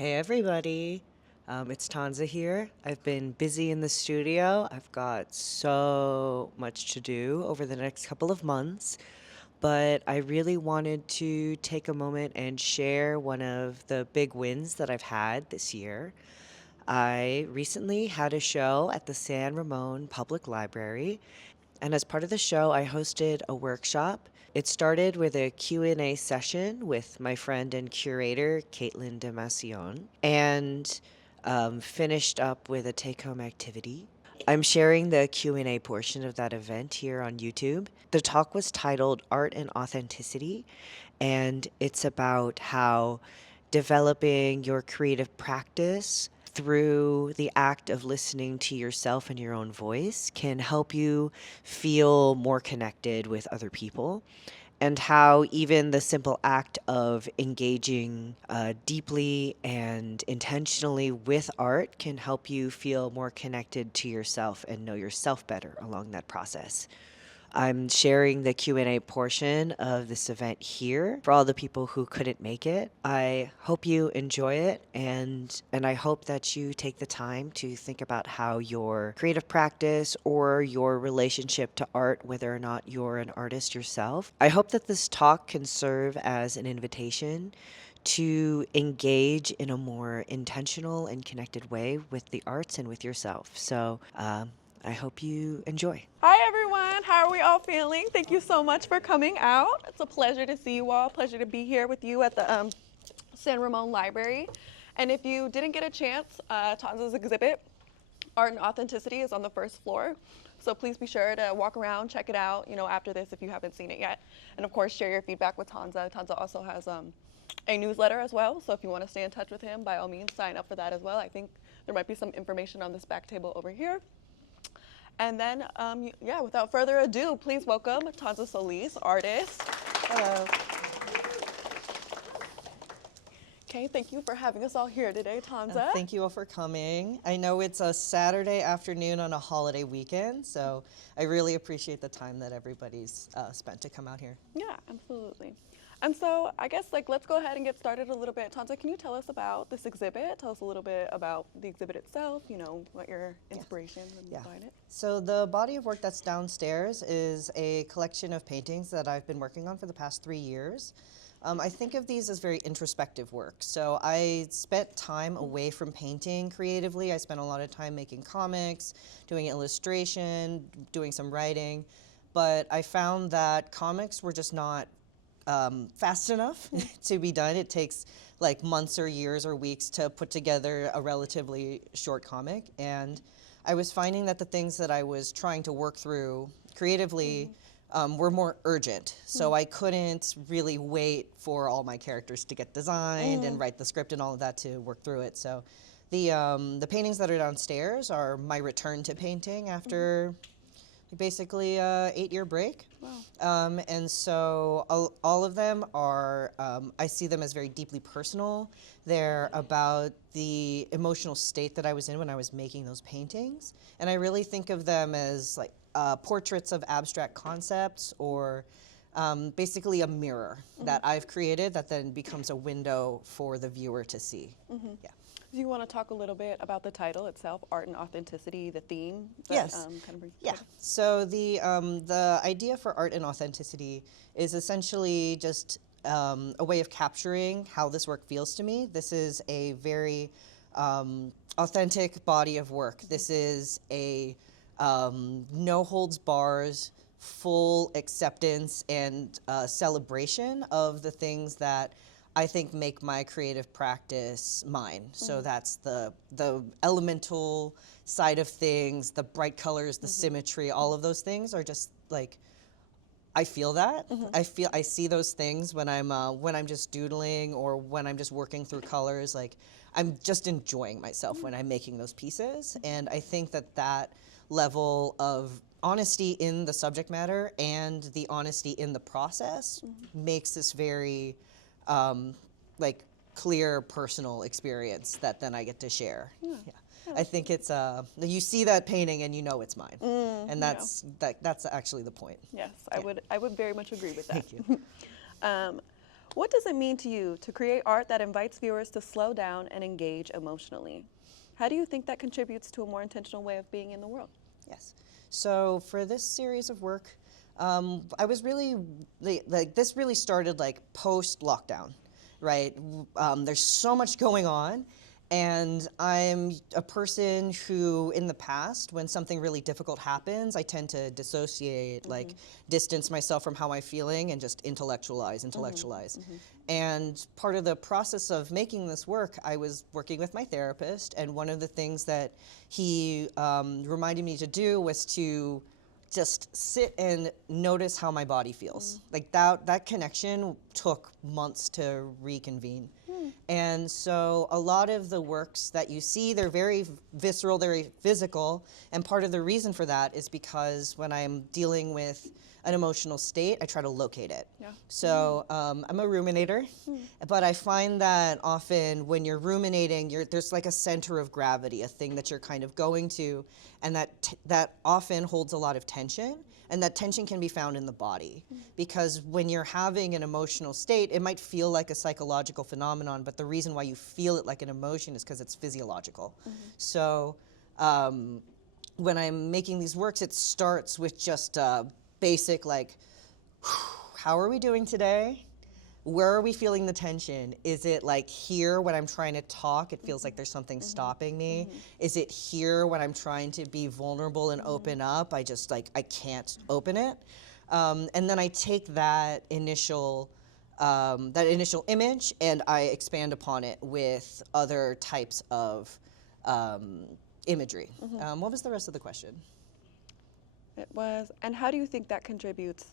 Hey everybody, it's Tanza here. I've been busy in the studio. I've got so much to do over the next couple of months, but I really wanted to take a moment and share one of the big wins that I've had this year. I recently had a show at the San Ramon Public Library, and as part of the show, I hosted a workshop. It started with a Q&A session with my friend and curator, Caitilin Damacion, and finished up with a take-home activity. I'm sharing the Q&A portion of that event here on YouTube. The talk was titled Art and Authenticity, and it's about how developing your creative practice through the act of listening to yourself and your own voice can help you feel more connected with other people, and how even the simple act of engaging deeply and intentionally with art can help you feel more connected to yourself and know yourself better along that process. I'm sharing the Q&A portion of this event here for all the people who couldn't make it. I hope you enjoy it, and I hope that you take the time to think about how your creative practice or your relationship to art, whether or not you're an artist yourself. I hope that this talk can serve as an invitation to engage in a more intentional and connected way with the arts and with yourself. So I hope you enjoy. Hi everyone, how are we all feeling? Thank you so much for coming out. It's a pleasure to see you all, pleasure to be here with you at the San Ramon Library. And if you didn't get a chance, Tanza's exhibit, Art and Authenticity, is on the first floor. So please be sure to walk around, check it out, after this if you haven't seen it yet. And of course, share your feedback with Tanza. Tanza also has a newsletter as well. So if you want to stay in touch with him, by all means, sign up for that as well. I think there might be some information on this back table over here. And then, without further ado, please welcome Tanza Solis, artist. Hello. Okay, thank you for having us all here today, Tanza. Thank you all for coming. I know it's a Saturday afternoon on a holiday weekend, so I really appreciate the time that everybody's spent to come out here. Yeah, absolutely. And so I guess let's go ahead and get started a little bit. Tanza, can you tell us about this exhibit? Tell us a little bit about the exhibit itself, what your inspiration behind it. So the body of work that's downstairs is a collection of paintings that I've been working on for the past 3 years. I think of these as very introspective work. So I spent time away from painting creatively. I spent a lot of time making comics, doing illustration, doing some writing, but I found that comics were just not fast enough to be done. It takes like months or years or weeks to put together a relatively short comic. And I was finding that the things that I was trying to work through creatively were more urgent. So I couldn't really wait for all my characters to get designed and write the script and all of that to work through it. So the paintings that are downstairs are my return to painting after basically a 8-year break. Wow. And so all of them are, I see them as very deeply personal. They're about the emotional state that I was in when I was making those paintings. And I really think of them as like portraits of abstract concepts, or basically a mirror that I've created that then becomes a window for the viewer to see. Yeah. Do you want to talk a little bit about the title itself, Art and Authenticity, the theme? That, Yes. Yeah. So the idea for art and authenticity is essentially just a way of capturing how this work feels to me. This is a very authentic body of work. This is a no holds bars, full acceptance and celebration of the things that I think make my creative practice mine. So that's the elemental side of things, the bright colors, the symmetry, all of those things are just like, I feel that. I see those things when I'm just doodling or when I'm just working through colors. Like, I'm just enjoying myself when I'm making those pieces. And I think that level of honesty in the subject matter and the honesty in the process makes this very like clear personal experience that then I get to share. Yeah. I think it's you see that painting and you know it's mine, and that's actually the point. Yes, I would very much agree with that. Thank you. What does it mean to you to create art that invites viewers to slow down and engage emotionally? How do you think that contributes to a more intentional way of being in the world? Yes. So for this series of work, I was really, this really started like post-lockdown, right? There's so much going on, and I'm a person who, in the past, when something really difficult happens, I tend to dissociate, like distance myself from how I'm feeling and just intellectualize. And part of the process of making this work, I was working with my therapist, and one of the things that he reminded me to do was to just sit and notice how my body feels. Like that connection took months to reconvene. And so a lot of the works that you see, they're very visceral, very physical, and part of the reason for that is because when I'm dealing with an emotional state, I try to locate it. Yeah. So I'm a ruminator, but I find that often when you're ruminating, there's like a center of gravity, a thing that you're kind of going to, and that often holds a lot of tension, and that tension can be found in the body. Because when you're having an emotional state, it might feel like a psychological phenomenon, but the reason why you feel it like an emotion is because it's physiological. So when I'm making these works, it starts with just basic, like, how are we doing today? Where are we feeling the tension? Is it like here when I'm trying to talk, it feels like there's something stopping me? Is it here when I'm trying to be vulnerable and open up? I just like, I can't open it. And then I take that initial image and I expand upon it with other types of imagery. What was the rest of the question? It was, and how do you think that contributes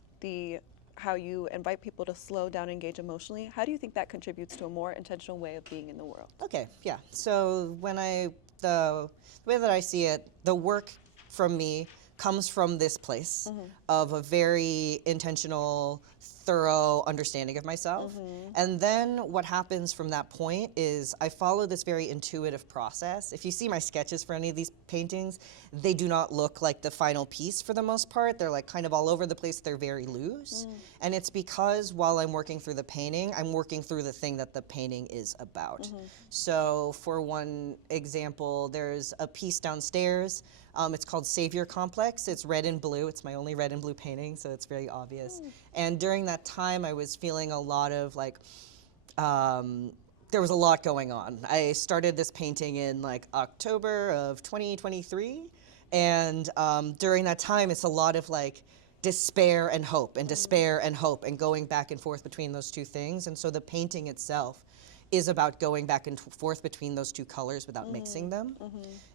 how you invite people to slow down and engage emotionally? How do you think that contributes to a more intentional way of being in the world? Okay, yeah. So the way that I see it, the work from me comes from this place of a very intentional, thorough understanding of myself. And then what happens from that point is I follow this very intuitive process. If you see my sketches for any of these paintings, they do not look like the final piece for the most part. They're like kind of all over the place. They're very loose. And it's because while I'm working through the painting, I'm working through the thing that the painting is about. So for one example, there's a piece downstairs. It's called Savior Complex. It's red and blue. It's my only red and blue painting, so it's very obvious. And during that time, I was feeling a lot of like, there was a lot going on. I started this painting in like October of 2023. And during that time, it's a lot of like despair and hope and despair and hope and going back and forth between those two things. And so the painting itself is about going back and forth between those two colors without mixing them.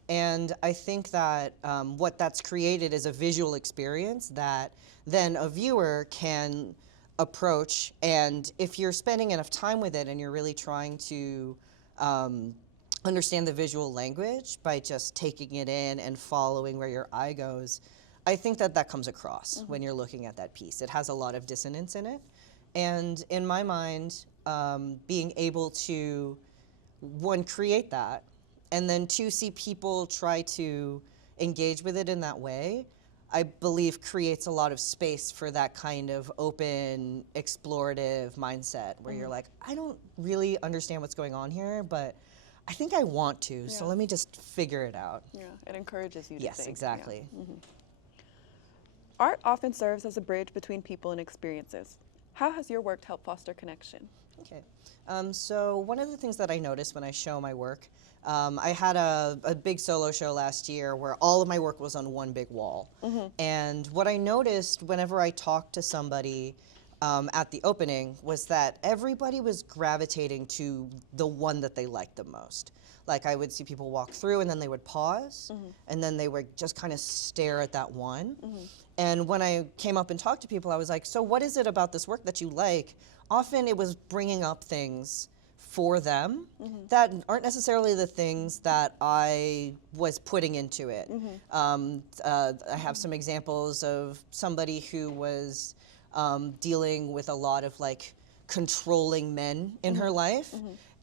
And I think that what that's created is a visual experience that then a viewer can approach, and if you're spending enough time with it and you're really trying to understand the visual language by just taking it in and following where your eye goes, I think that that comes across when you're looking at that piece. It has a lot of dissonance in it. And in my mind, being able to, one, create that, and then two, see people try to engage with it in that way, I believe creates a lot of space for that kind of open, explorative mindset where you're like, I don't really understand what's going on here, but I think I want to, so let me just figure it out. Yeah, it encourages you to Yes, think. exactly. Yeah. Art often serves as a bridge between people and experiences. How has your work helped foster connection? Okay, so one of the things that I noticed when I show my work, I had a big solo show last year where all of my work was on one big wall. And what I noticed whenever I talked to somebody at the opening was that everybody was gravitating to the one that they liked the most. Like I would see people walk through and then they would pause and then they would just kind of stare at that one. And when I came up and talked to people, I was like, so what is it about this work that you like? Often it was bringing up things for them that aren't necessarily the things that I was putting into it. I have some examples of somebody who was dealing with a lot of like controlling men in her life.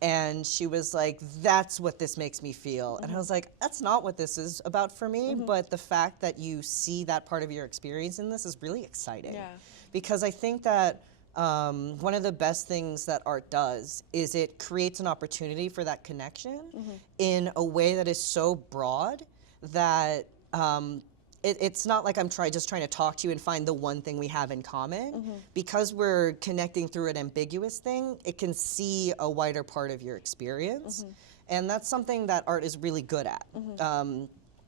And she was like, that's what this makes me feel. And I was like, that's not what this is about for me, but the fact that you see that part of your experience in this is really exciting. Yeah. Because I think that one of the best things that art does is it creates an opportunity for that connection in a way that is so broad that it's not like I'm just trying to talk to you and find the one thing we have in common. Because we're connecting through an ambiguous thing, it can see a wider part of your experience. And that's something that art is really good at.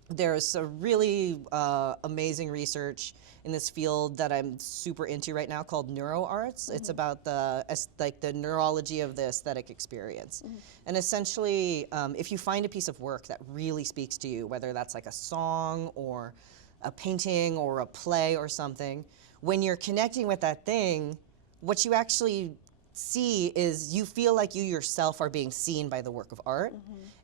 There's a really amazing research in this field that I'm super into right now called neuroarts. It's about the neurology of the aesthetic experience. And essentially, if you find a piece of work that really speaks to you, whether that's like a song or a painting or a play or something, when you're connecting with that thing, what you actually see is you feel like you yourself are being seen by the work of art,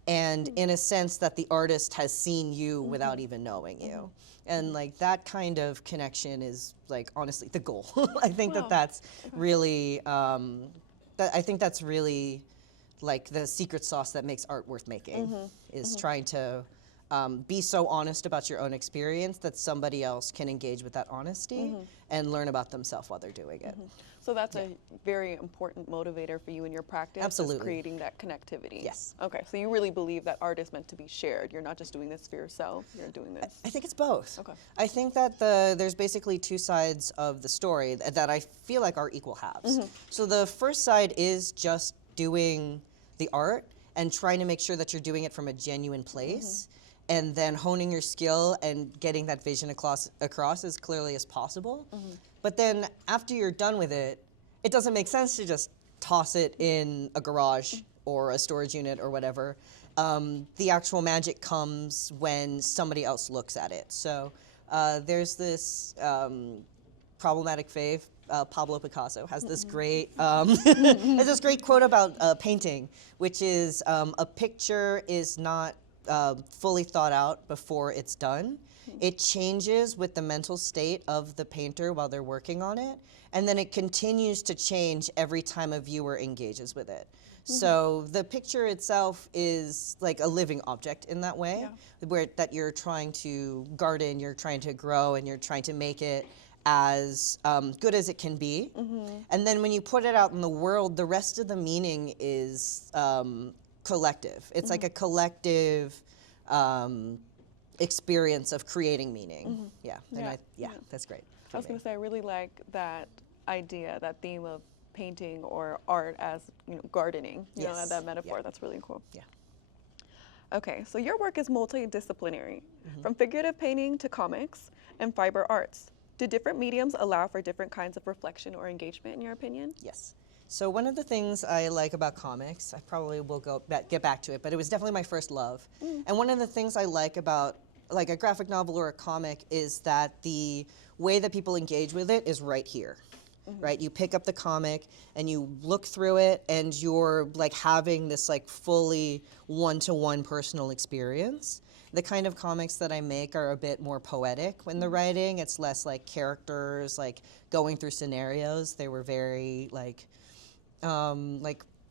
and in a sense that the artist has seen you without even knowing you. And like that kind of connection is like honestly the goal. I think that's really, I think that's really like the secret sauce that makes art worth making, is trying to be so honest about your own experience that somebody else can engage with that honesty and learn about themselves while they're doing it. So that's a very important motivator for you in your practice. Absolutely. Is creating that connectivity. Yes. Okay, so you really believe that art is meant to be shared. You're not just doing this for yourself, you're doing this. I think it's both. Okay. I think that there's basically two sides of the story that I feel like are equal halves. So the first side is just doing the art and trying to make sure that you're doing it from a genuine place, and then honing your skill and getting that vision across as clearly as possible. But then after you're done with it, it doesn't make sense to just toss it in a garage or a storage unit or whatever. The actual magic comes when somebody else looks at it. So there's this problematic fave, Pablo Picasso, has this great has this great quote about painting, which is a picture is not fully thought out before it's done. It changes with the mental state of the painter while they're working on it, and then it continues to change every time a viewer engages with it. So the picture itself is like a living object in that way, where that you're trying to garden, you're trying to grow, and you're trying to make it as good as it can be. And then when you put it out in the world, the rest of the meaning is collective. It's like a collective experience of creating meaning. And that's great. I was going to say, I really like that idea, that theme of painting or art as, gardening, you know, that metaphor. That's really cool. Okay, so your work is multidisciplinary, from figurative painting to comics and fiber arts. Do different mediums allow for different kinds of reflection or engagement, in your opinion? Yes. So one of the things I like about comics, I probably will get back to it, but it was definitely my first love. And one of the things I like about like a graphic novel or a comic is that the way that people engage with it is right here. Right? You pick up the comic and you look through it and you're like having this like fully one-to-one personal experience. The kind of comics that I make are a bit more poetic when the writing. It's less like characters like going through scenarios. They were very like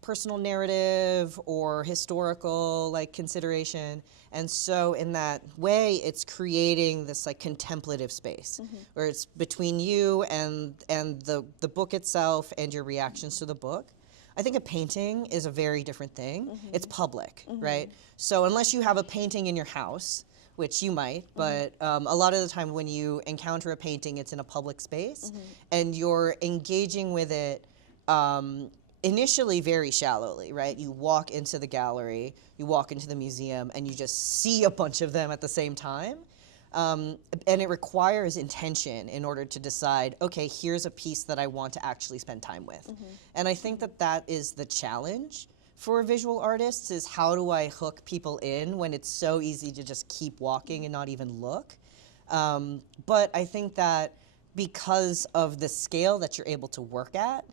personal narrative or historical like consideration. And so in that way, it's creating this like contemplative space where it's between you and the book itself and your reactions to the book. I think a painting is a very different thing. It's public, right? So unless you have a painting in your house, which you might, but a lot of the time when you encounter a painting, it's in a public space, and you're engaging with it initially very shallowly, right? You walk into the gallery, you walk into the museum, and you just see a bunch of them at the same time. And it requires intention in order to decide, okay, here's a piece that I want to actually spend time with. And I think that that is the challenge for visual artists, is how do I hook people in when it's so easy to just keep walking and not even look? But I think that because of the scale that you're able to work at,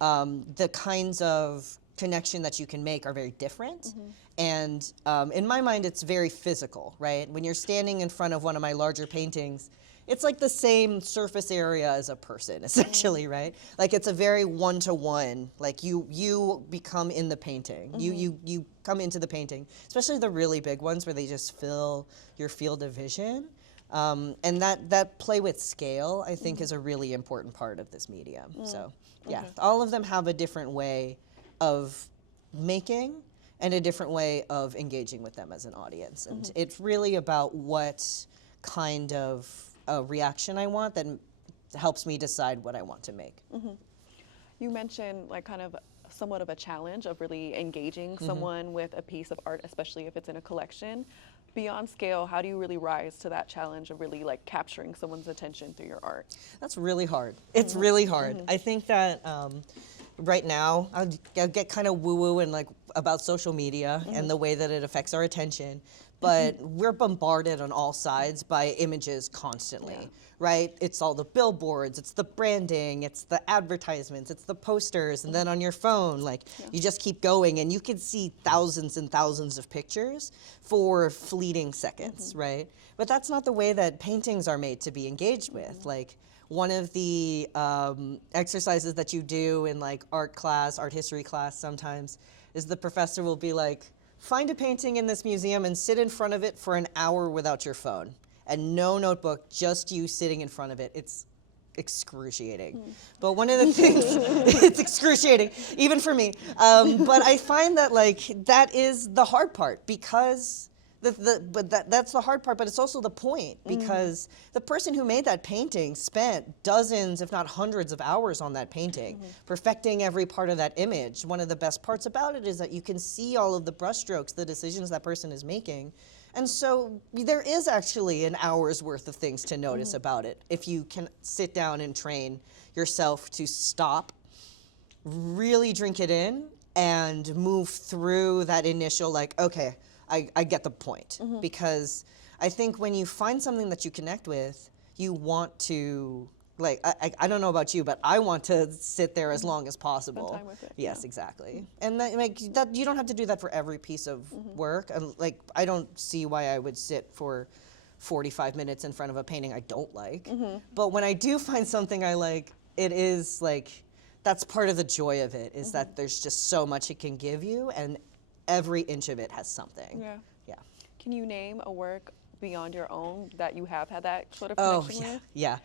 the kinds of connection that you can make are very different. And in my mind, it's very physical, right? When you're standing in front of one of my larger paintings, it's like the same surface area as a person, essentially, right? Like it's a very one-to-one, like you become in the painting. You come into the painting, especially the really big ones where they just fill your field of vision. And that play with scale, I think, is a really important part of this medium. So Yeah, all of them have a different way of making and a different way of engaging with them as an audience. And it's really about what kind of reaction I want that helps me decide what I want to make. You mentioned like kind of somewhat of a challenge of really engaging someone with a piece of art, especially if it's in a collection. Beyond scale, how do you really rise to that challenge of really like capturing someone's attention through your art? That's really hard. It's really hard. I think that right now I'll get kind of woo-woo and like about social media and the way that it affects our attention, but we're bombarded on all sides by images constantly, right? It's all the billboards, it's the branding, it's the advertisements, it's the posters, and then on your phone, like you just keep going and you can see thousands and thousands of pictures for fleeting seconds, right? But that's not the way that paintings are made to be engaged with. Like one of the exercises that you do in like art class, art history class sometimes, is the professor will be like, find a painting in this museum and sit in front of it for an hour without your phone. And no notebook, just you sitting in front of it. It's excruciating. But one of the things, it's excruciating, even for me. But I find that like, that is the hard part because that's the hard part, but it's also the point because the person who made that painting spent dozens, if not hundreds of hours on that painting, perfecting every part of that image. One of the best parts about it is that you can see all of the brushstrokes, the decisions that person is making. And so there is actually an hour's worth of things to notice about it if you can sit down and train yourself to stop, really drink it in, and move through that initial like, okay, I get the point. Because I think when you find something that you connect with, you want to, like, I don't know about you, but I want to sit there as long as possible. Spend time with it. Yes, exactly. And that, like, that, you don't have to do that for every piece of work. Like, I don't see why I would sit for 45 minutes in front of a painting I don't like. But when I do find something I like, it is like, that's part of the joy of it, is that there's just so much it can give you, and every inch of it has something. Yeah. Yeah. Can you name a work beyond your own that you have had that sort of Oh, connection with? yeah.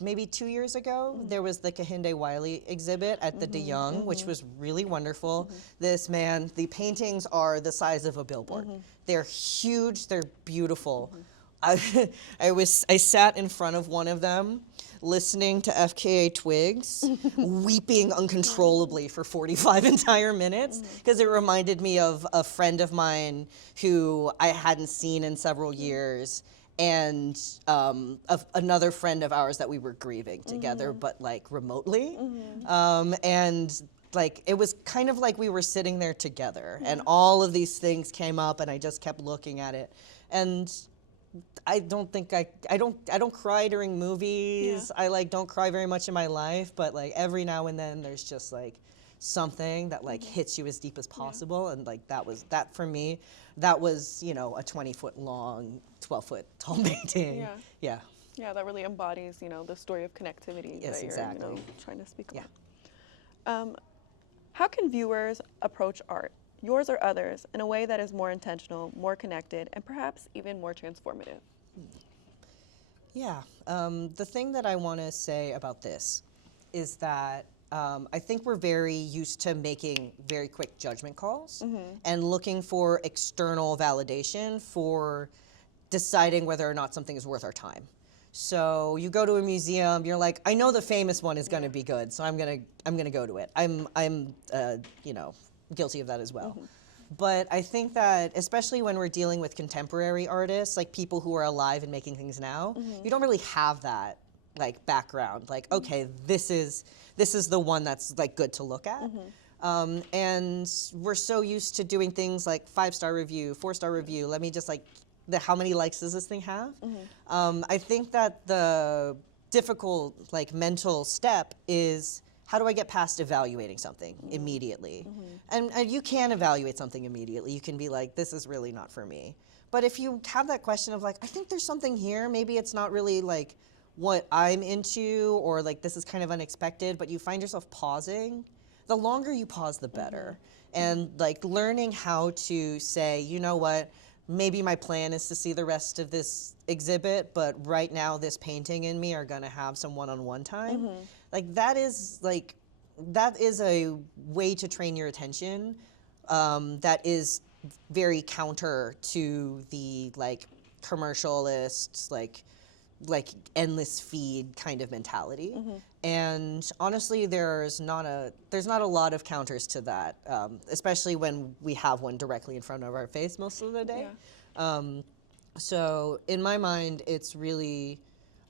Maybe 2 years ago, there was the Kehinde Wiley exhibit at the De Young, which was really wonderful. This man, the paintings are the size of a billboard. They're huge, they're beautiful. I sat in front of one of them, listening to FKA Twigs, weeping uncontrollably for 45 entire minutes, because it reminded me of a friend of mine who I hadn't seen in several years, and of another friend of ours that we were grieving together, but like remotely. And like, it was kind of like we were sitting there together, and all of these things came up, and I just kept looking at it. And I don't think I don't cry during movies. I like don't cry very much in my life, but like every now and then there's just like something that like hits you as deep as possible, and like that for me, that was, you know, a 20-foot long, 12-foot tall painting. Yeah, that really embodies, you know, the story of connectivity Yes, that you're exactly. you know, trying to speak about. How can viewers approach art, yours or others, in a way that is more intentional, more connected, and perhaps even more transformative? Yeah, the thing that I want to say about this is that I think we're very used to making very quick judgment calls and looking for external validation for deciding whether or not something is worth our time. So you go to a museum, you're like, I know the famous one is going to be good, so I'm gonna go to it. I'm you know, guilty of that as well. But I think that, especially when we're dealing with contemporary artists, like people who are alive and making things now, you don't really have that like background. Like, okay, this is the one that's like good to look at. And we're so used to doing things like 5-star review, 4-star review. Let me just like, how many likes does this thing have? I think that the difficult like mental step is, how do I get past evaluating something immediately? And you can evaluate something immediately. You can be like, this is really not for me. But if you have that question of like, I think there's something here, maybe it's not really like what I'm into, or like this is kind of unexpected, but you find yourself pausing, the longer you pause, the better. And like learning how to say, you know what, maybe my plan is to see the rest of this exhibit, but right now this painting and me are gonna have some one-on-one time. that is a way to train your attention that is very counter to the like commercialists like endless feed kind of mentality. And honestly, there's not a lot of counters to that, especially when we have one directly in front of our face most of the day. So in my mind, it's really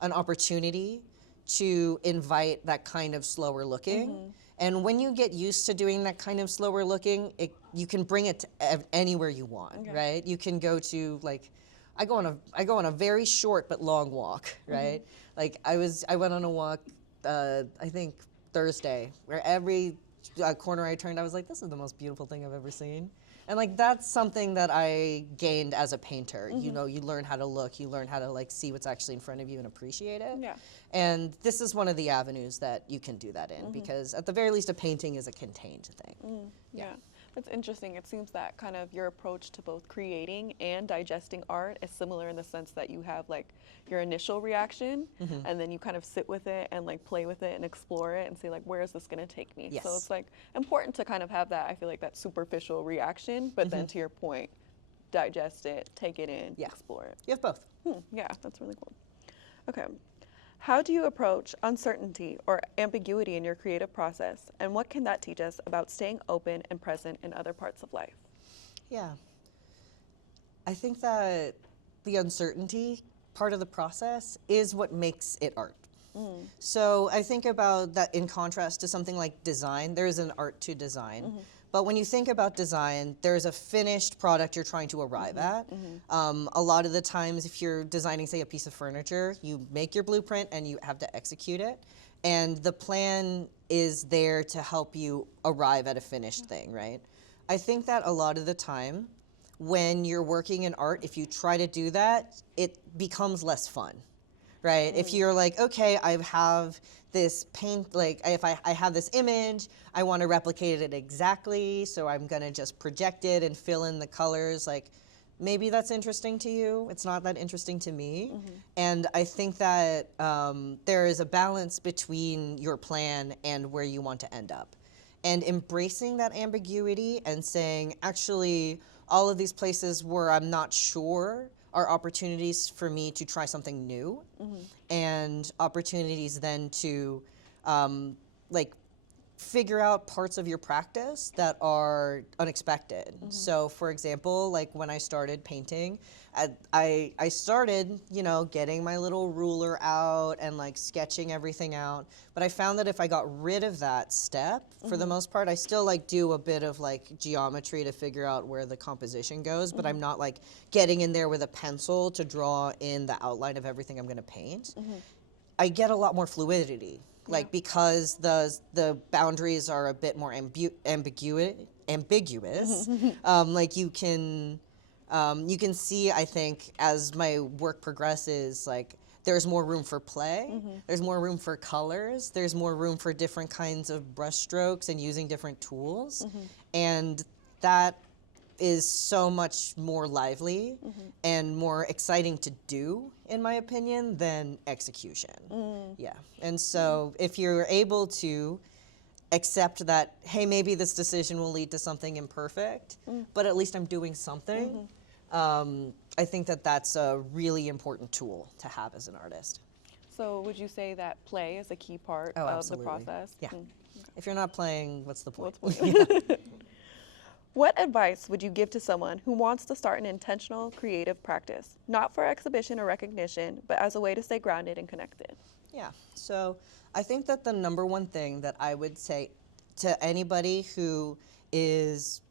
an opportunity to invite that kind of slower looking. And when you get used to doing that kind of slower looking, you can bring it to anywhere you want, right? You can go to like, I go on a very short but long walk, right? Like I went on a walk, I think Thursday, where every corner I turned, I was like, this is the most beautiful thing I've ever seen. And like that's something that I gained as a painter. You know, you learn how to look, you learn how to like see what's actually in front of you and appreciate it. And this is one of the avenues that you can do that in, because at the very least a painting is a contained thing. That's interesting. It seems that kind of your approach to both creating and digesting art is similar in the sense that you have like your initial reaction and then you kind of sit with it and like play with it and explore it and say like, where is this going to take me? So it's like important to kind of have that, I feel like that superficial reaction, but then to your point, digest it, take it in, explore it. You have both. Yeah, that's really cool. Okay. How do you approach uncertainty or ambiguity in your creative process, and what can that teach us about staying open and present in other parts of life? Yeah. I think that the uncertainty part of the process is what makes it art. So I think about that in contrast to something like design. There is an art to design. But when you think about design, there's a finished product you're trying to arrive at. A lot of the times, if you're designing, say, a piece of furniture, you make your blueprint and you have to execute it. And the plan is there to help you arrive at a finished thing, right? I think that a lot of the time, when you're working in art, if you try to do that, it becomes less fun, right? If you're like, okay, I have this paint, like if I have this image, I want to replicate it exactly, so I'm gonna just project it and fill in the colors, like maybe that's interesting to you. It's not that interesting to me. And I think that there is a balance between your plan and where you want to end up. And embracing that ambiguity and saying, actually, all of these places where I'm not sure are opportunities for me to try something new, and opportunities then to like figure out parts of your practice that are unexpected. So for example, like when I started painting, I started, you know, getting my little ruler out and like sketching everything out. But I found that if I got rid of that step, for the most part, I still like do a bit of like geometry to figure out where the composition goes, but I'm not like getting in there with a pencil to draw in the outline of everything I'm gonna paint. I get a lot more fluidity, like because the boundaries are a bit more ambiguous. Like you can see, I think, as my work progresses, like there's more room for play, there's more room for colors, there's more room for different kinds of brush strokes and using different tools, and that is so much more lively and more exciting to do, in my opinion, than execution. Yeah, and so if you're able to accept that, hey, maybe this decision will lead to something imperfect, but at least I'm doing something, I think that that's a really important tool to have as an artist. So would you say that play is a key part of Absolutely. the process? Yeah. If you're not playing, what's the point? What advice would you give to someone who wants to start an intentional creative practice, not for exhibition or recognition, but as a way to stay grounded and connected? Yeah, so I think that the number one thing that I would say to anybody who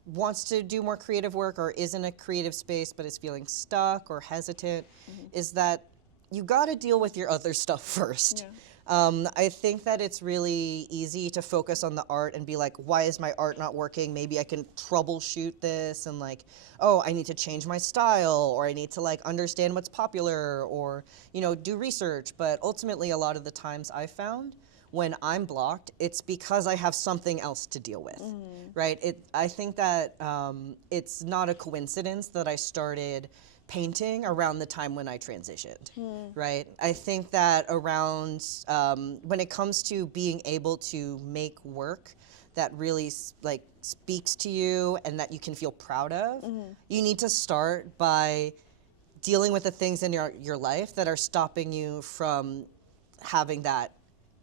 wants to do more creative work or is in a creative space but is feeling stuck or hesitant is that you got to deal with your other stuff first. I think that it's really easy to focus on the art and be like, why is my art not working? Maybe I can troubleshoot this and like, oh, I need to change my style, or I need to like understand what's popular, or, you know, do research. But ultimately, a lot of the times I found when I'm blocked, it's because I have something else to deal with, right? I think that it's not a coincidence that I started painting around the time when I transitioned, right? I think that around, when it comes to being able to make work that really like speaks to you and that you can feel proud of, you need to start by dealing with the things in your life that are stopping you from having that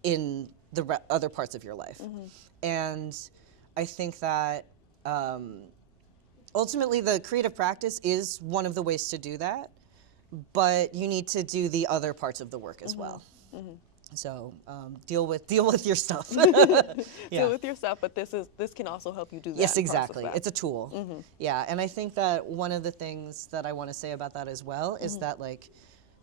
in the other parts of your life. And I think that ultimately the creative practice is one of the ways to do that, but you need to do the other parts of the work as well. So deal with your stuff. Deal with yourself, but this can also help you do that. Yes, and process exactly. that. It's a tool. Yeah, and I think that one of the things that I want to say about that as well is that like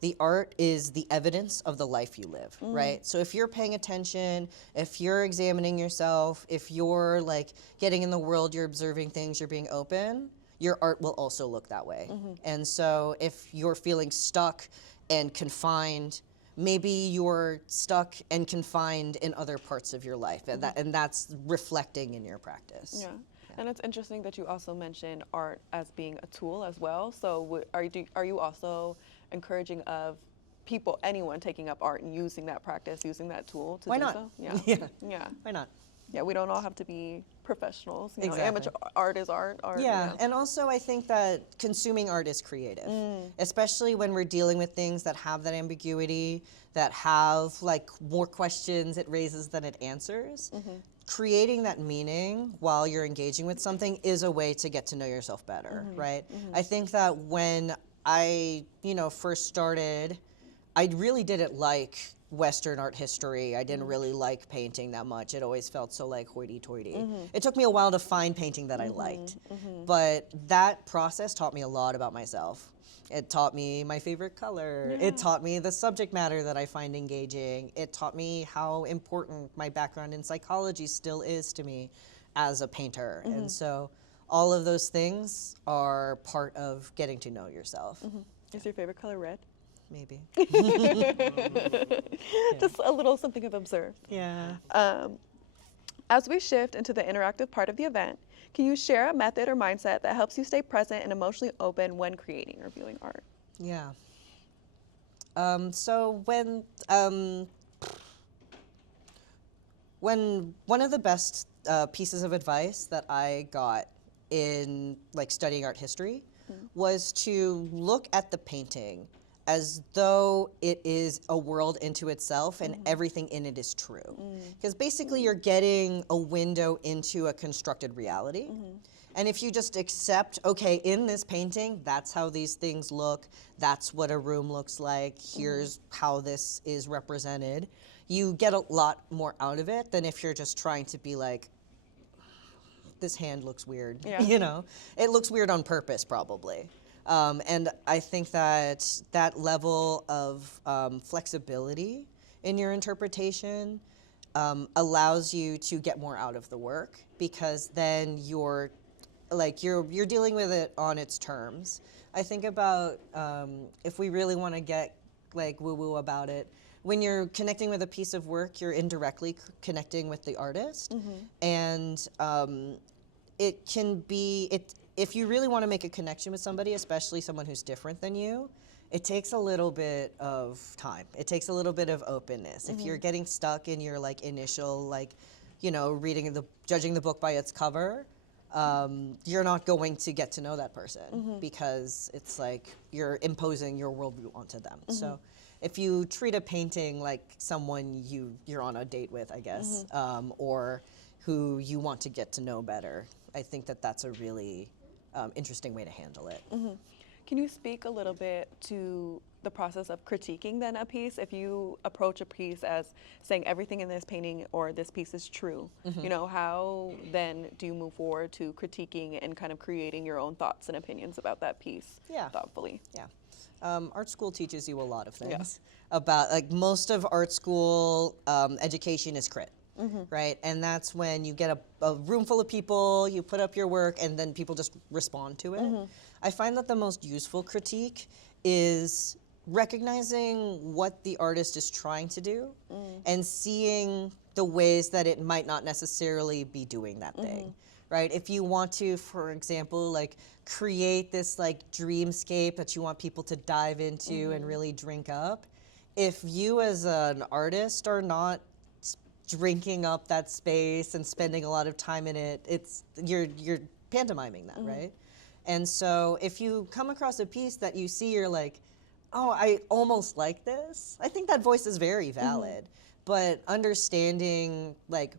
the art is the evidence of the life you live, right? So if you're paying attention, if you're examining yourself, if you're like getting in the world, you're observing things, you're being open, your art will also look that way. And so if you're feeling stuck and confined, maybe you're stuck and confined in other parts of your life, and that's reflecting in your practice. Yeah. And it's interesting that you also mentioned art as being a tool as well. So are you also encouraging of people, anyone taking up art and using that practice, using that tool to Why do not? so? Yeah. Yeah. Yeah. Why not? Yeah, we don't all have to be professionals. You know, Exactly. amateur art is art. Yeah, and also I think that consuming art is creative, especially when we're dealing with things that have that ambiguity, that have like more questions it raises than it answers. Creating that meaning while you're engaging with something is a way to get to know yourself better, right? I think that when I, first started, I really didn't like Western art history. I didn't really like painting that much. It always felt so like hoity-toity. It took me a while to find painting that I liked, but that process taught me a lot about myself. It taught me my favorite color. It taught me the subject matter that I find engaging. It taught me how important my background in psychology still is to me as a painter. And so all of those things are part of getting to know yourself. Is your favorite color red? Maybe. Just a little something of observe. Yeah. As we shift into the interactive part of the event, can you share a method or mindset that helps you stay present and emotionally open when creating or viewing art? Yeah. So when one of the best pieces of advice that I got in like studying art history was to look at the painting as though it is a world into itself and everything in it is true. Because basically you're getting a window into a constructed reality. And if you just accept, okay, in this painting, that's how these things look, that's what a room looks like, here's how this is represented, you get a lot more out of it than if you're just trying to be like, this hand looks weird. Yeah. It looks weird on purpose probably. And I think that that level of flexibility in your interpretation allows you to get more out of the work, because then you're dealing with it on its terms. I think about if we really want to get like woo-woo about it, when you're connecting with a piece of work, you're indirectly connecting with the artist, and it can be if you really want to make a connection with somebody, especially someone who's different than you, it takes a little bit of time. It takes a little bit of openness. If you're getting stuck in your like initial judging the book by its cover, you're not going to get to know that person because it's like you're imposing your worldview onto them. So if you treat a painting like someone you're on a date with, I guess, or who you want to get to know better, I think that that's a really interesting way to handle it. Can you speak a little bit to the process of critiquing then a piece? If you approach a piece as saying everything in this painting or this piece is true, how then do you move forward to critiquing and kind of creating your own thoughts and opinions about that piece thoughtfully? Yeah. Art school teaches you a lot of things about, like, most of art school education is crit. Right? And that's when you get a room full of people, you put up your work, and then people just respond to it. I find that the most useful critique is recognizing what the artist is trying to do and seeing the ways that it might not necessarily be doing that thing. right? If you want to, for example, like create this like dreamscape that you want people to dive into and really drink up, if you as an artist are not drinking up that space and spending a lot of time in it, you're pantomiming that, right? And so if you come across a piece that you see, you're like, oh, I almost like this, I think that voice is very valid. But understanding like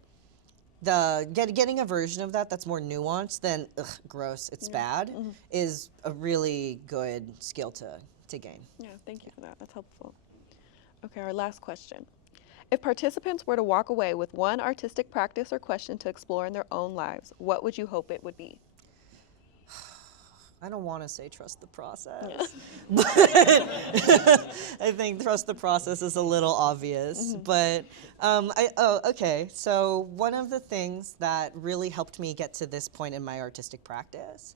getting a version of that that's more nuanced than ugh, gross, it's bad, is a really good skill to gain. Yeah, thank you for that. That's helpful. Okay, our last question. If participants were to walk away with one artistic practice or question to explore in their own lives, what would you hope it would be? I don't want to say trust the process, Yeah. but I think trust the process is a little obvious. But okay. So one of the things that really helped me get to this point in my artistic practice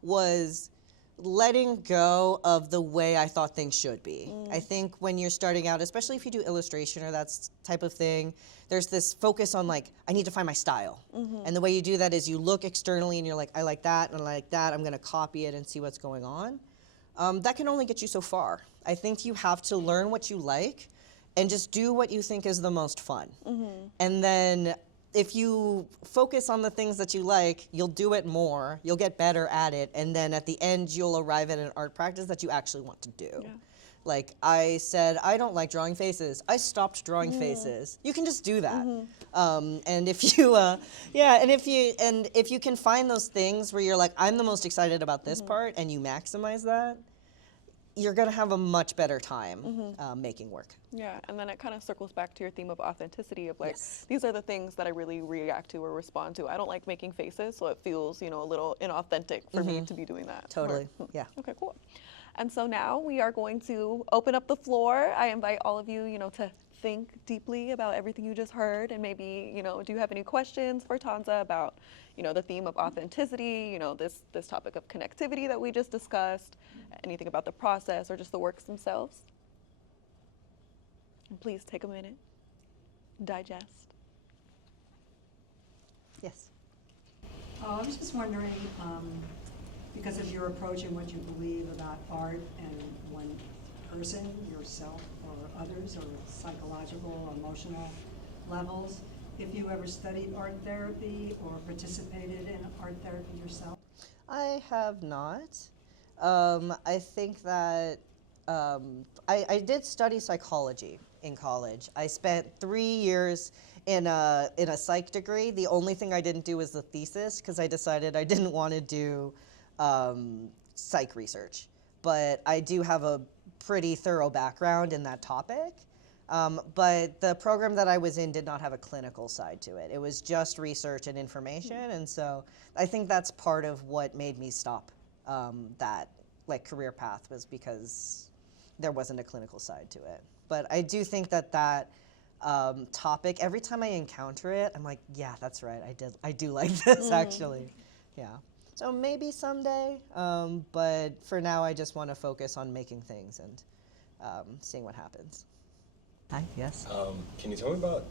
was letting go of the way I thought things should be. I think when you're starting out, especially if you do illustration or that type of thing, there's this focus on like, I need to find my style. And the way you do that is you look externally and you're like, I like that and I like that, I'm gonna copy it and see what's going on. That can only get you so far. I think you have to learn what you like and just do what you think is the most fun. And then if you focus on the things that you like, you'll do it more, you'll get better at it, and then at the end you'll arrive at an art practice that you actually want to do. Yeah. Like I said, I don't like drawing faces. I stopped drawing faces. You can just do that. And if you, if you can find those things where you're like, I'm the most excited about this part, and you maximize that, you're gonna have a much better time making work. Yeah, and then it kind of circles back to your theme of authenticity of like, Yes. these are the things that I really react to or respond to. I don't like making faces, so it feels, a little inauthentic for me to be doing that. Totally, yeah. Okay, cool. And so now we are going to open up the floor. I invite all of you, to think deeply about everything you just heard, and maybe, do you have any questions for Tanza about, the theme of authenticity, this topic of connectivity that we just discussed, anything about the process or just the works themselves? And please take a minute, digest. Yes. I was just wondering, because of your approach and what you believe about art and one person, yourself or others, or psychological or emotional levels, if you ever studied art therapy or participated in art therapy yourself? I have not. I think that I did study psychology in college. I spent 3 years in a psych degree. The only thing I didn't do was the thesis because I decided I didn't want to do psych research. But I do have a pretty thorough background in that topic. But the program that I was in did not have a clinical side to it. It was just research and information, and so I think that's part of what made me stop that career path, was because there wasn't a clinical side to it. But I do think that topic, every time I encounter it, I'm like, yeah, that's right, I do like this actually, yeah. So maybe someday, but for now I just want to focus on making things and seeing what happens. Hi, yes? Can you tell me about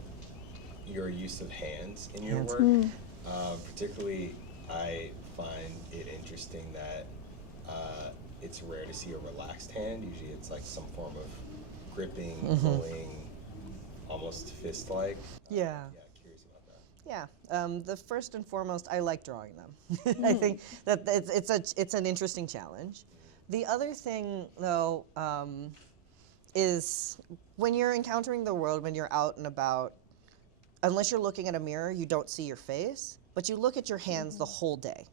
your use of hands in your Hands. work? Particularly, I find it interesting that it's rare to see a relaxed hand. Usually it's like some form of gripping, pulling, almost fist-like. Yeah. Yeah, curious about that. Yeah, the first and foremost, I like drawing them. I think that it's an interesting challenge. The other thing, though, is when you're encountering the world, when you're out and about, unless you're looking at a mirror, you don't see your face, but you look at your hands the whole day.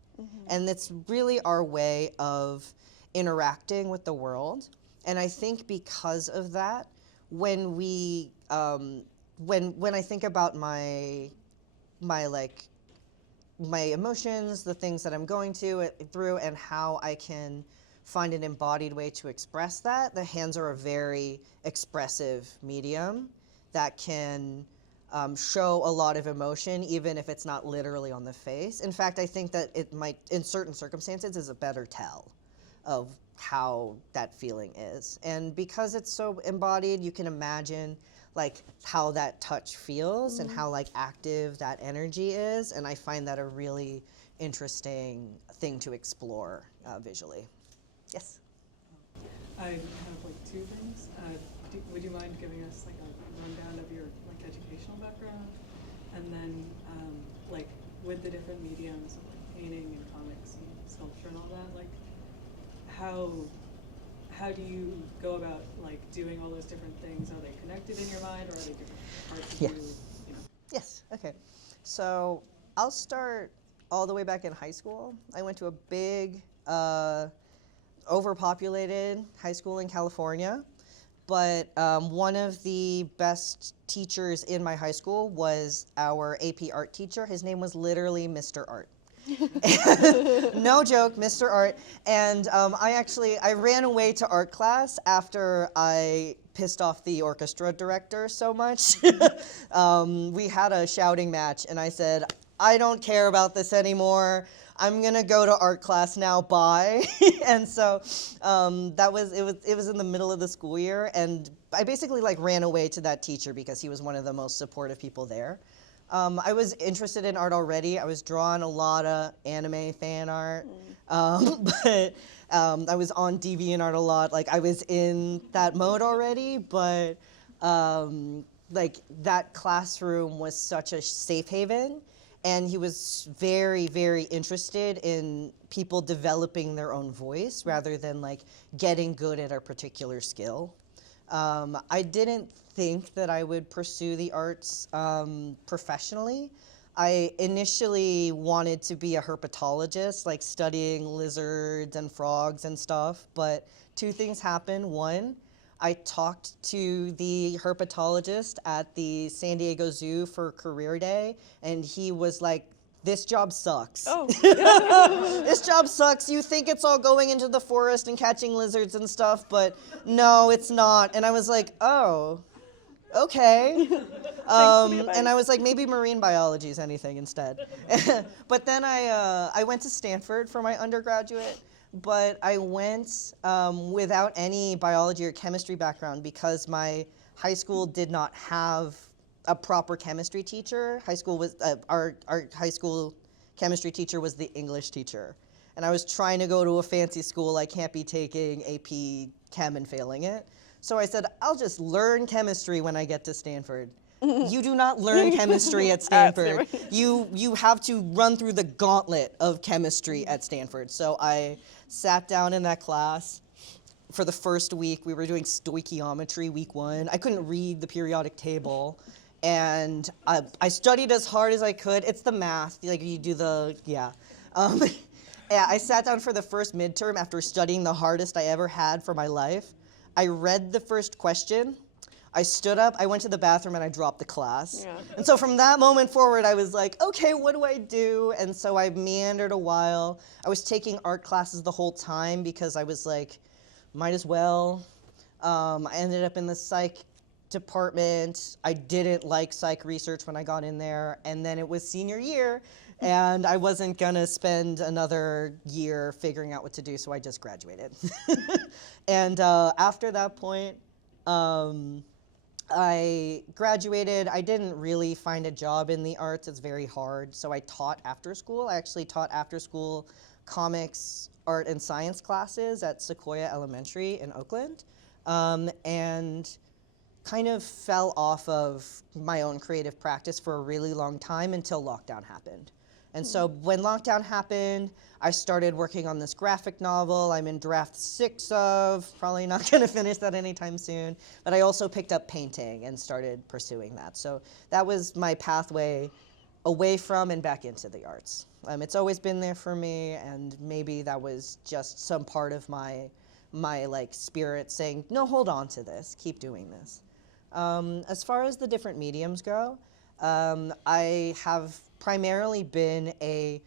And it's really our way of interacting with the world. And I think because of that, when we, when I think about my emotions, the things that I'm going through, and how I can find an embodied way to express that, the hands are a very expressive medium that can show a lot of emotion, even if it's not literally on the face. In fact, I think that it might, in certain circumstances, is a better tell of how that feeling is. And because it's so embodied, you can imagine how that touch feels and how active that energy is. And I find that a really interesting thing to explore visually. Yes? I have like two things. Would you mind giving us like a rundown of your like educational background, and then like with the different mediums of like painting and comics and sculpture and all that, like how do you go about like doing all those different things? Are they connected in your mind, or are they different parts of Yeah. you know? Yes, okay. So I'll start all the way back in high school. I went to a big, overpopulated high school in California, but one of the best teachers in my high school was our AP art teacher. His name was literally Mr. Art. No joke, Mr. Art. And I ran away to art class after I pissed off the orchestra director so much. We had a shouting match, and I said, I don't care about this anymore. I'm gonna go to art class now. Bye. And so it was in the middle of the school year, and I basically like ran away to that teacher because he was one of the most supportive people there. I was interested in art already. I was drawing a lot of anime fan art, but I was on DeviantArt a lot. Like I was in that mode already, but like that classroom was such a safe haven, and he was very, very interested in people developing their own voice rather than like getting good at a particular skill. I didn't think that I would pursue the arts professionally. I initially wanted to be a herpetologist, like studying lizards and frogs and stuff, but two things happened. One, I talked to the herpetologist at the San Diego Zoo for career day, and he was like, this job sucks. Oh. This job sucks. You think it's all going into the forest and catching lizards and stuff, but no, it's not. And I was like, oh, okay. And I was like, maybe marine biology is anything instead. But then I went to Stanford for my undergraduate, but I went without any biology or chemistry background because my high school did not have a proper chemistry teacher. High school was our high school chemistry teacher was the English teacher, and I was trying to go to a fancy school. I can't be taking AP Chem and failing it. So I said, I'll just learn chemistry when I get to Stanford. You do not learn chemistry at Stanford. You have to run through the gauntlet of chemistry at Stanford. So I sat down in that class. For the first week, we were doing stoichiometry, week 1. I couldn't read the periodic table. And I studied as hard as I could. It's the math, like you do the, yeah. Yeah, I sat down for the first midterm after studying the hardest I ever had for my life. I read the first question. I stood up, I went to the bathroom, and I dropped the class. Yeah. And so from that moment forward, I was like, okay, what do I do? And so I meandered a while. I was taking art classes the whole time because I was like, might as well. I ended up in the psych department. I didn't like psych research when I got in there, and then it was senior year, and I wasn't gonna spend another year figuring out what to do, so I just graduated. And after that point, I graduated. I didn't really find a job in the arts. It's very hard, so I taught after school. I actually taught after school comics, art, and science classes at Sequoia Elementary in Oakland, and kind of fell off of my own creative practice for a really long time until lockdown happened. And so when lockdown happened, I started working on this graphic novel I'm in draft 6 of, probably not gonna finish that anytime soon, but I also picked up painting and started pursuing that. So that was my pathway away from and back into the arts. It's always been there for me, and maybe that was just some part of my like spirit saying, no, hold on to this, keep doing this. As far as the different mediums go, I have primarily been a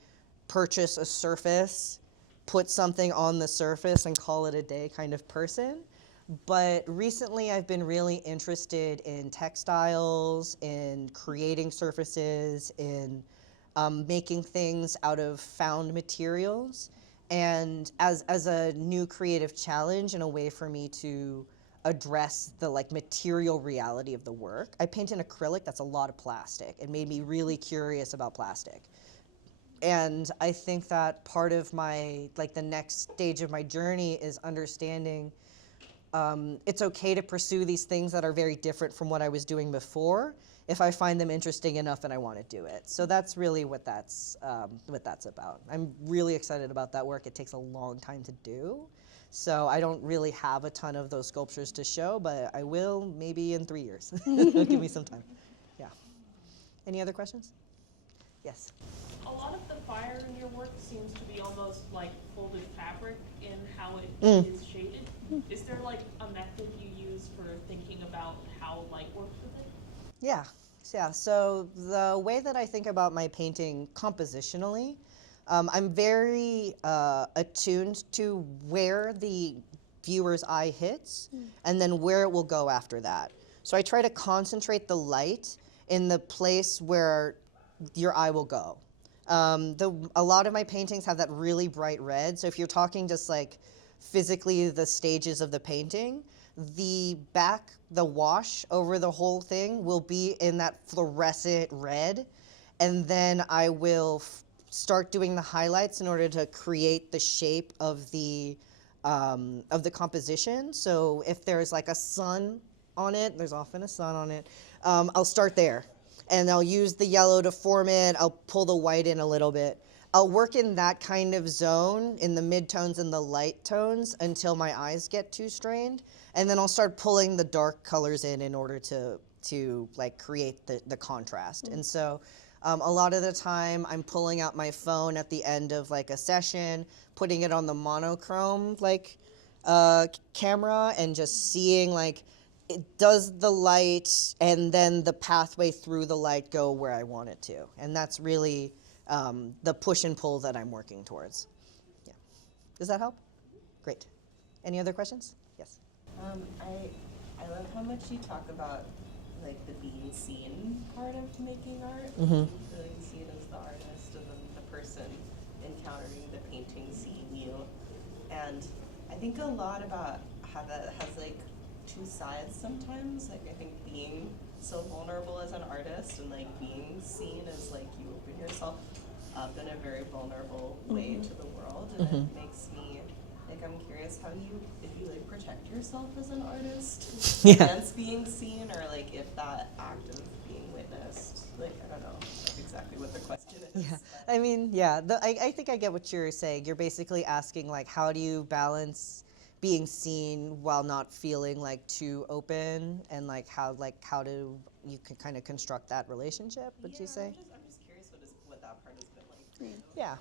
purchase a surface, put something on the surface and call it a day kind of person. But recently I've been really interested in textiles, in creating surfaces, in making things out of found materials, and as a new creative challenge and a way for me to address the like material reality of the work. I paint in acrylic, that's a lot of plastic. It made me really curious about plastic. And I think that part of my, like the next stage of my journey is understanding it's okay to pursue these things that are very different from what I was doing before if I find them interesting enough and I want to do it. So that's really what that's about. I'm really excited about that work. It takes a long time to do. So I don't really have a ton of those sculptures to show, but I will maybe in 3 years. Give me some time. Yeah. Any other questions? Yes. A lot of the fire in your work seems to be almost like folded fabric in how it is shaded. Is there like a method you use for thinking about how light works with it? Yeah. So the way that I think about my painting compositionally, I'm very attuned to where the viewer's eye hits and then where it will go after that. So I try to concentrate the light in the place where your eye will go. A lot of my paintings have that really bright red. So if you're talking just like physically the stages of the painting, the wash over the whole thing will be in that fluorescent red. And then I will start doing the highlights in order to create the shape of the composition. So if there's like a sun on it, there's often a sun on it, I'll start there. And I'll use the yellow to form it. I'll pull the white in a little bit. I'll work in that kind of zone in the midtones and the light tones until my eyes get too strained. And then I'll start pulling the dark colors in order to like create the contrast. And so a lot of the time I'm pulling out my phone at the end of like a session, putting it on the monochrome like camera and just seeing like, does the light and then the pathway through the light go where I want it to? And that's really the push and pull that I'm working towards. Yeah. Does that help? Great. Any other questions? Yes. I love how much you talk about like the being seen part of making art. Mm-hmm. Feeling seen as the artist and then the person encountering the painting seeing you. And I think a lot about how that has like two sides sometimes. Like I think being so vulnerable as an artist and like being seen as like you open yourself up in a very vulnerable way to the world, and it makes me like, I'm curious how if you like protect yourself as an artist against being seen, or like if that act of being witnessed, like I don't know exactly what the question is. Yeah, I mean, yeah, I think I get what you're saying. You're basically asking like, how do you balance being seen while not feeling like too open, and like how do you can kind of construct that relationship, would you say? I'm just curious what that part has been like. Yeah.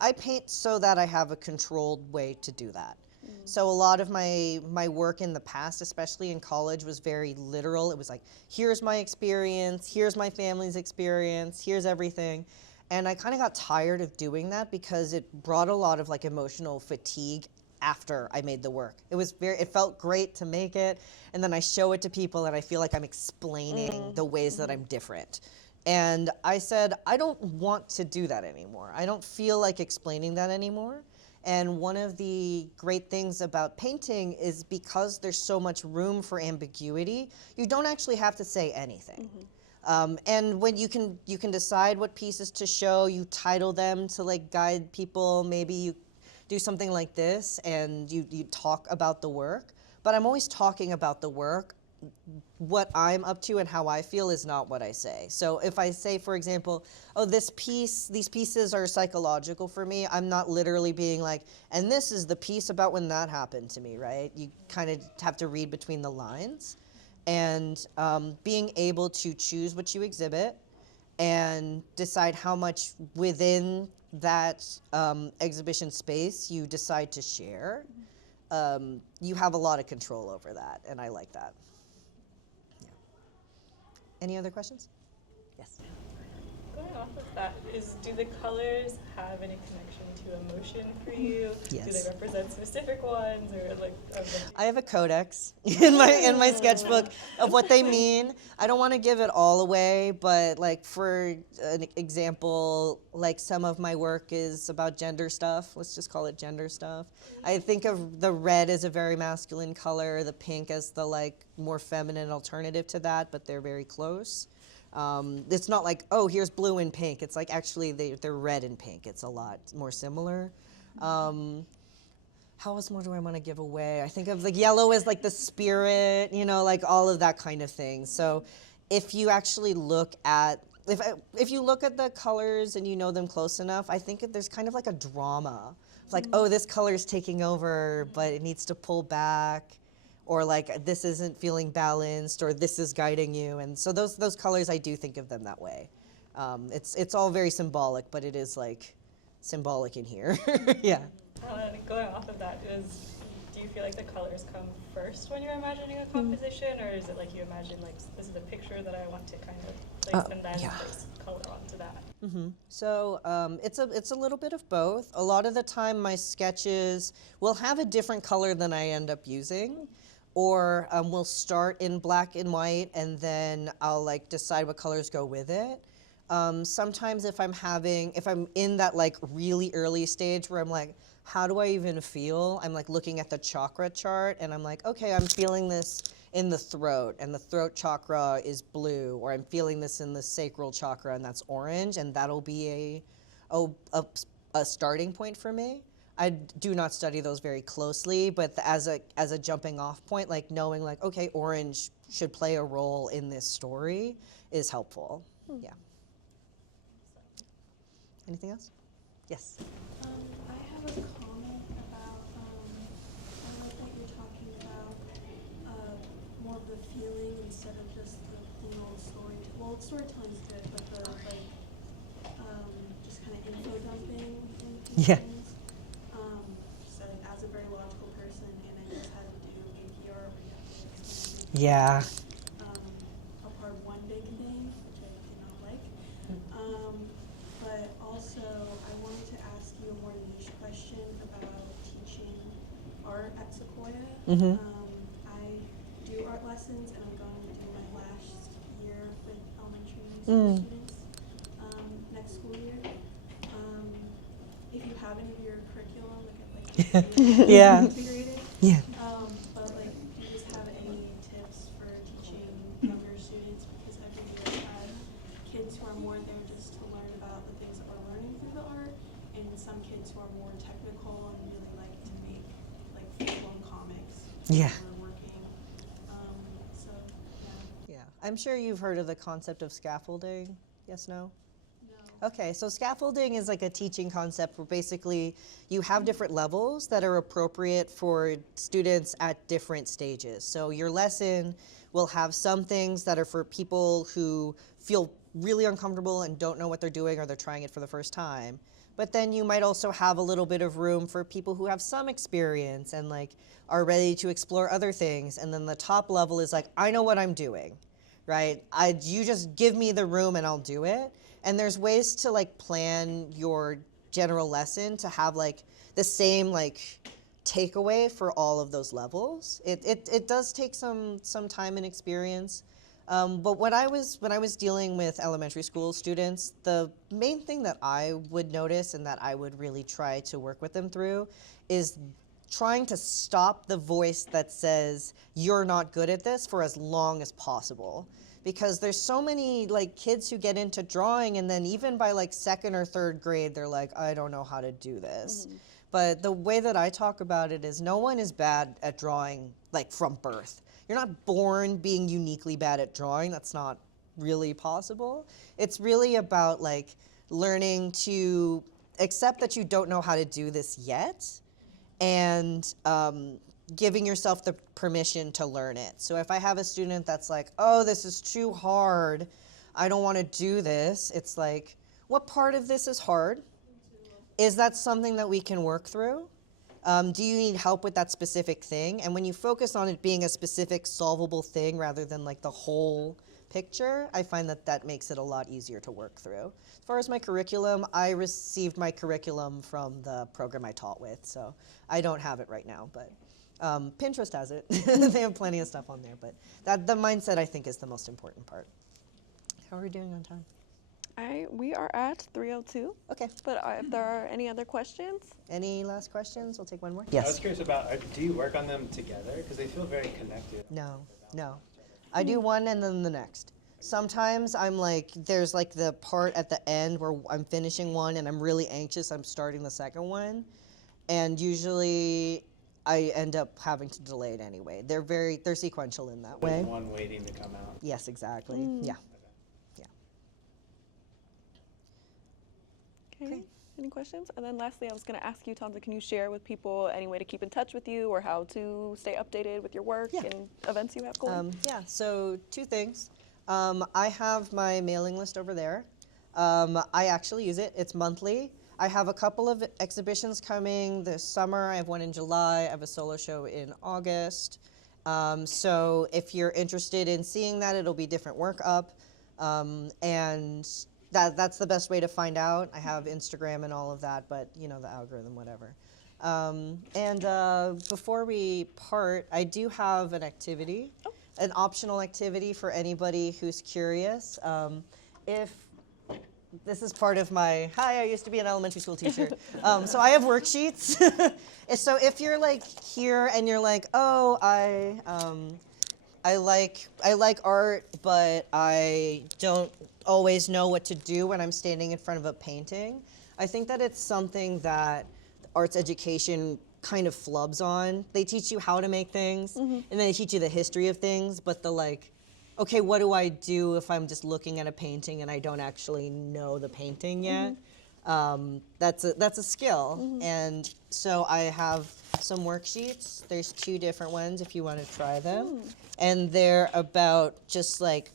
I paint so that I have a controlled way to do that. So a lot of my work in the past, especially in college, was very literal. It was like, here's my experience, here's my family's experience, here's everything. And I kind of got tired of doing that because it brought a lot of like emotional fatigue after I made the work. It felt great to make it, and then I show it to people and I feel like I'm explaining the ways that I'm different. And I said, I don't want to do that anymore. I don't feel like explaining that anymore. And one of the great things about painting is because there's so much room for ambiguity, you don't actually have to say anything. And when you can decide what pieces to show, you title them to like guide people. Maybe you do something like this and you talk about the work. But I'm always talking about the work. What I'm up to and how I feel is not what I say. So if I say, for example, oh, these pieces are psychological for me, I'm not literally being like, and this is the piece about when that happened to me, right? You kind of have to read between the lines. And being able to choose what you exhibit and decide how much within that exhibition space you decide to share, you have a lot of control over that, and I like that. Any other questions? Yes. Going off of that, do the colors have any connection to emotion for you? Yes. Do they represent specific ones, or like? I have a codex in my sketchbook of what they mean. I don't want to give it all away, but like for an example, like some of my work is about gender stuff. Let's just call it gender stuff. I think of the red as a very masculine color, the pink as the like more feminine alternative to that, but they're very close. It's not like, oh, here's blue and pink. It's like actually they're red and pink. It's a lot more similar. How else more do I want to give away? I think of like yellow as like the spirit, you know, like all of that kind of thing. So if you actually look at, if you look at the colors and you know them close enough, I think there's kind of like a drama. It's like, oh, this color's taking over, but it needs to pull back, or like this isn't feeling balanced, or this is guiding you. And so those colors, I do think of them that way. It's all very symbolic, but it is like symbolic in here. Yeah. Going off of that, do you feel like the colors come first when you're imagining a composition, or is it like you imagine like this is a picture that I want to kind of place, and then place color onto that? So it's a little bit of both. A lot of the time my sketches will have a different color than I end up using, or we'll start in black and white and then I'll like decide what colors go with it. Sometimes if I'm in that like really early stage where I'm like, how do I even feel? I'm like looking at the chakra chart and I'm like, okay, I'm feeling this in the throat and the throat chakra is blue, or I'm feeling this in the sacral chakra and that's orange, and that'll be a starting point for me. I do not study those very closely, but as a jumping off point, like knowing like, okay, orange should play a role in this story is helpful. Yeah. Anything else? Yes. I have a comment about, I like that you're talking about more of the feeling instead of just the plain old story. Well, storytelling's good, but the just kind of info dumping and Yeah. things. So as a very logical person, and I just had to do APR where you have to explain Yeah. a part one big thing, which I did not like. But also, I wanted to ask you a more niche question about teaching art at Sequoia. I do art lessons, and I'm going to do my last year with elementary school students next school year. If you have any of your curriculum, like I'd like to see it Yeah. integrated. Yeah. But like, do you just have any tips for teaching younger students? Because every year I have kids who are more there just to learn about the things that we're learning through the art, and some kids who are more technical and really like to make like full-blown comics. Yeah. We're working. So yeah. Yeah. I'm sure you've heard of the concept of scaffolding. Yes, no? No. Okay, so scaffolding is like a teaching concept where basically you have different levels that are appropriate for students at different stages. So your lesson will have some things that are for people who feel really uncomfortable and don't know what they're doing, or they're trying it for the first time. But then you might also have a little bit of room for people who have some experience and like are ready to explore other things. And then the top level is like, I know what I'm doing, right? You just give me the room and I'll do it. And there's ways to like plan your general lesson to have like the same like takeaway for all of those levels. It does take some time and experience. But when I was dealing with elementary school students, the main thing that I would notice and that I would really try to work with them through is trying to stop the voice that says, you're not good at this, for as long as possible. Because there's so many like kids who get into drawing, and then even by like second or third grade, they're like, I don't know how to do this. But the way that I talk about it is no one is bad at drawing like from birth. You're not born being uniquely bad at drawing. That's not really possible. It's really about like learning to accept that you don't know how to do this yet, and giving yourself the permission to learn it. So if I have a student that's like, oh, this is too hard, I don't want to do this, it's like, what part of this is hard? Is that something that we can work through? Do you need help with that specific thing? And when you focus on it being a specific solvable thing rather than like the whole picture, I find that that makes it a lot easier to work through. As far as my curriculum, I received my curriculum from the program I taught with, so I don't have it right now, but Pinterest has it. They have plenty of stuff on there, but the mindset I think is the most important part. How are we doing on time? We are at 3:02. Okay. But if there are any other questions? Any last questions? We'll take one more. I was Yes. curious about, do you work on them together? Because they feel very connected. No. I do one and then the next. Sometimes I'm like, there's like the part at the end where I'm finishing one and I'm really anxious, I'm starting the second one. And usually I end up having to delay it anyway. They're sequential in that way. With one waiting to come out. Yes, exactly. Yeah. Yeah. Okay. Any questions? And then lastly, I was going to ask you, Tanza, can you share with people any way to keep in touch with you or how to stay updated with your work and events you have going? Yeah, so two things. I have my mailing list over there. I actually use it. It's monthly. I have a couple of exhibitions coming this summer. I have one in July. I have a solo show in August. So if you're interested in seeing that, it'll be different work up. And that's the best way to find out. I have Instagram and all of that, but you know, the algorithm, whatever. Before we part, I do have an activity, an optional activity for anybody who's curious. If this is part of my, hi, I used to be an elementary school teacher. So I have worksheets. So if you're like here and you're like, oh, I like art, but I don't always know what to do when I'm standing in front of a painting. I think that it's something that arts education kind of flubs on. They teach you how to make things, and then they teach you the history of things, but the like, okay, what do I do if I'm just looking at a painting and I don't actually know the painting yet? That's a skill. And so I have some worksheets. There's 2 different ones if you want to try them. And they're about just like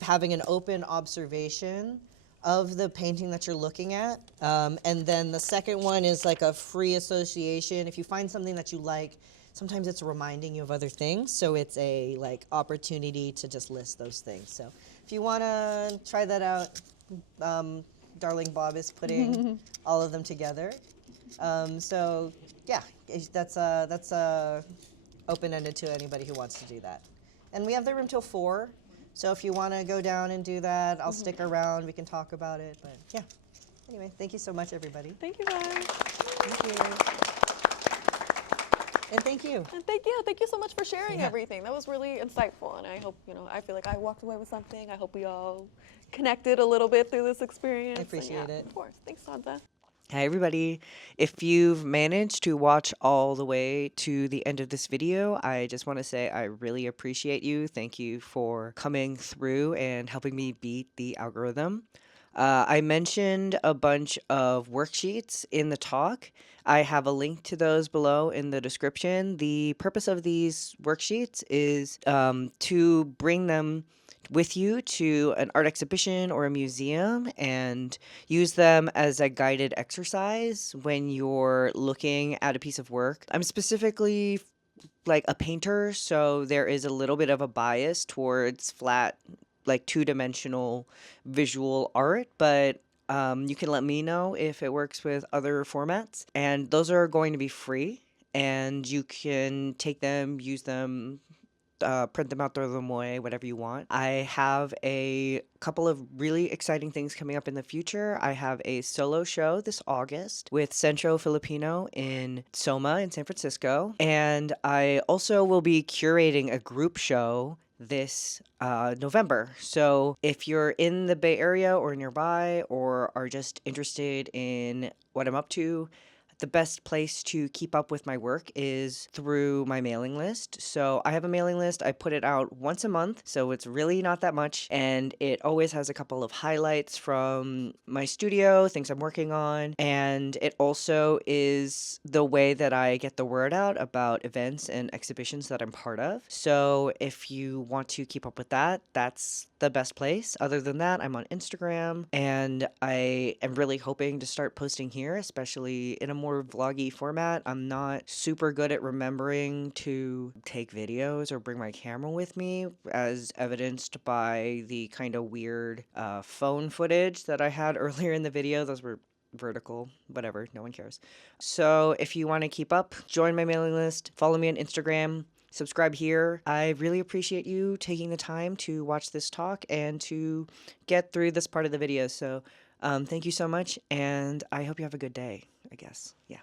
having an open observation of the painting that you're looking at. And then the second one is like a free association. If you find something that you like, sometimes it's reminding you of other things. So it's a like opportunity to just list those things. So if you want to try that out, Darling Bob is putting all of them together. So yeah, that's open-ended to anybody who wants to do that. And we have the room till 4. So if you want to go down and do that, I'll stick around. We can talk about it. But yeah. Anyway, thank you so much, everybody. Thank you, guys. Thank you. And thank you. And thank you so much for sharing everything. That was really insightful, and I hope, I feel like I walked away with something. I hope we all connected a little bit through this experience. I appreciate it. Of course. Thanks, Tanza. Hi, everybody. If you've managed to watch all the way to the end of this video, I just want to say I really appreciate you. Thank you for coming through and helping me beat the algorithm. I mentioned a bunch of worksheets in the talk. I have a link to those below in the description. The purpose of these worksheets is to bring them with you to an art exhibition or a museum and use them as a guided exercise when you're looking at a piece of work. I'm specifically like a painter, so there is a little bit of a bias towards flat, like 2-dimensional visual art, but you can let me know if it works with other formats. And those are going to be free, and you can take them, use them, print them out, throw them away, whatever you want. I have a couple of really exciting things coming up in the future. I have a solo show this August with Centro Filipino in Soma in San Francisco. And I also will be curating a group show this November. So if you're in the Bay Area or nearby or are just interested in what I'm up to, the best place to keep up with my work is through my mailing list. So I have a mailing list. I put it out once a month, so it's really not that much. And it always has a couple of highlights from my studio, things I'm working on. And it also is the way that I get the word out about events and exhibitions that I'm part of. So if you want to keep up with that, that's the best place. Other than that, I'm on Instagram, and I am really hoping to start posting here, especially in a more vloggy format. I'm not super good at remembering to take videos or bring my camera with me, as evidenced by the kind of weird phone footage that I had earlier in the video. Those were vertical, whatever, no one cares. So if you want to keep up, join my mailing list, follow me on Instagram, subscribe here. I really appreciate you taking the time to watch this talk and to get through this part of the video. So thank you so much, and I hope you have a good day, I guess. Yeah.